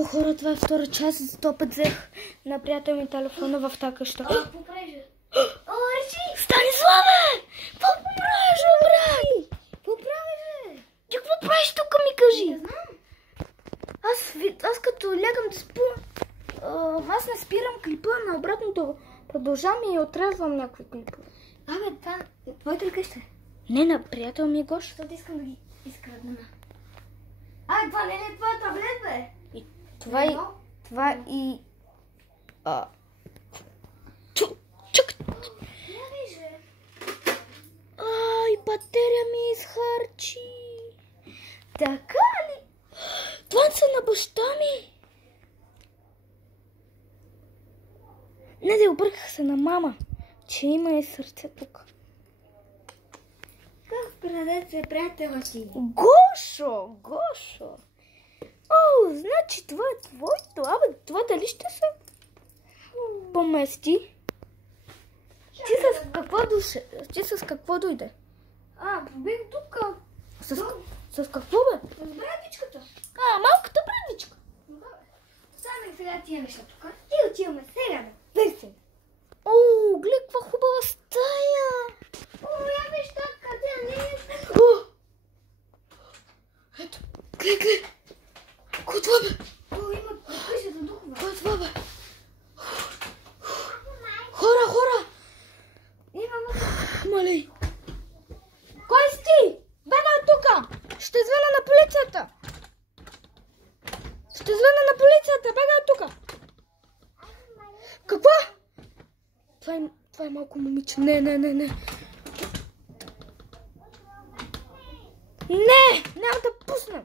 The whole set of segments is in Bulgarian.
Хора, това е втора част, за този път взех на приятел ми телефона в тази къща. Какво правиш? О, Речи! Станиславе! Какво правиш, брат? Какво правиш? Ти какво правиш тук, ми кажи? Не знам. Аз като лягам да спя, аз не спирам клипа, на обратното продължавам и отрязвам някакви клипове. Абе, това твоята ли къща? Не, на приятел ми е Гош. Защото искам да ги изкрадна. Това не е твоя таблет, бе? И това и... Чак! Не вижда. Ай, батерия ми изхарчи. Така ли? Това са на баща ми. Не, да обърках се на мама, че има и сърце тук. Как предадете се приятела си? Гошо! О, значи това е твоето. Абе, това дали ще се помести? Ти с какво дойде? Бих тук. С какво, бе? С брадичката. Малката брадичка. Стана сега тия неща тук. И отиваме сега да търсим. О, гледай каква хубава стая. Я виж так, къде не е. Ето, гледай. Кой е това, бе? Има къщата духова. Кой е това, бе? Хора! Малей. Кой си ти? Бегай от тука! Ще звъна на полицията! Бегай от тука! Какво? Това е малко момиче. Не. Не, няма да пусна.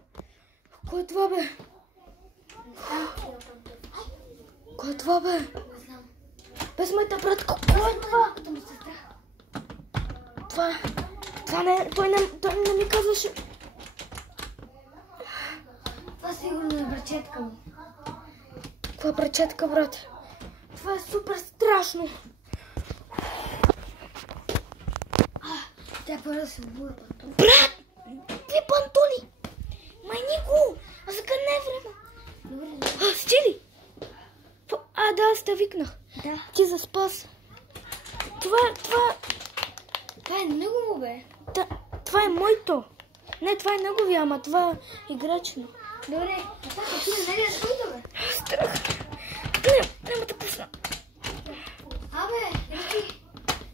Кой е това, бе? Кой е това, бе? Не знам. Без моята братка. Кой е това? Като ми сестра. Това не, той не ми казваше. Това сигурно е брачетка му. Каква брачетка, брат? Това е супер страшно. Тя първо да се обува пантони. Брат! Какви пантони? Майни го! А за къде не е време? Добре. Стили! Да, аз те викнах. Да. Ти заспас. Това Това е негово, бе. това е моето. Не, това е неговия, ама това е играчно. Добре. Това ти не е твоето, бе. Страх. Няма да пусна.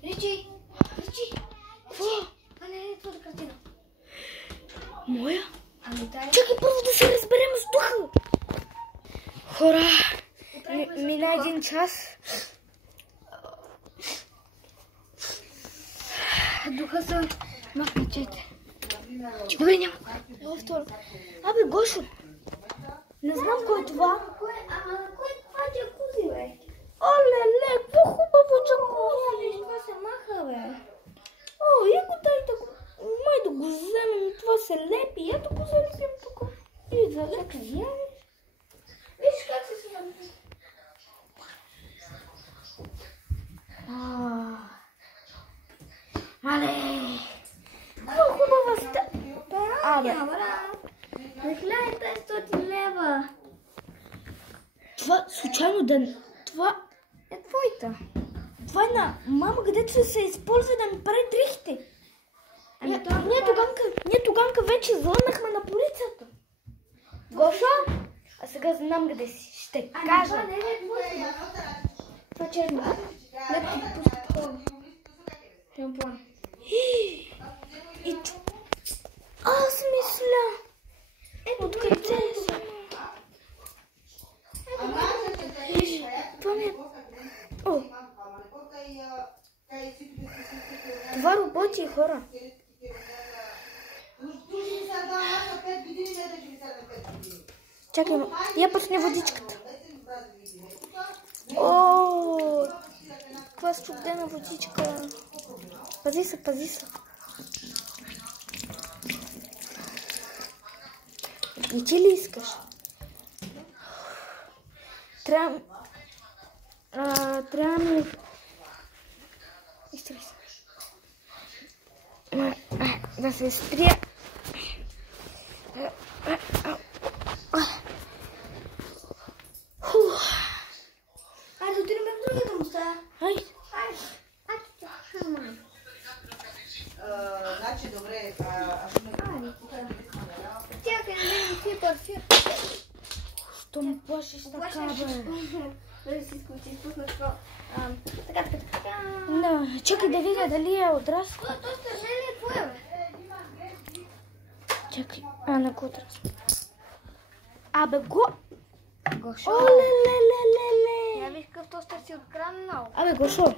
Ричи. Какво? Това не е твоята картина. Моя? Да. Чакай първо да се разберем с духа. Хора, мина един час. Духа са махничете. Добре, няма. Второ. Абе, Гошо, не знам кой е това. Кой е това джакузи, бе? Оле, какво хубаво джакузи. Това се маха, бе. И го дай да го... Май да го вземем, това се лепи. Ето го залепим тук. И залепим. Виж как се свързва. Мале! Какво хубава ста... Абе. За 1500 лева. Това случайно да... Това е твоята. Това е на мама, където се използва да ми прави дрехите. Ние тоганка вече звъннахме на полицията. Гоша? А сега знам къде си. Ще кажа. Това не е твоето. Това черно. Лепо да пуска. Шампуан. Аз мисля. Откъде са? Това ми е... Това работи, хора. Чакай, я почне водичката. Каква студена водичка. Пази се. И ти ли искаш? Трябва ми... Изтри се. Да се спря. Значи, добре, аз ще ме Чакай, да видим какви парфюми. Що ме плашиш така, бе? Да си изпусна какво. Така. Да, чакай да видя дали е отрасло. То стържение е твое, бе. Чакай, на кой отрасло? Абе, го... Гошо. Оле-ле-ле-ле-ле. Я виж какъв тостър си откранал. Абе, Гошо,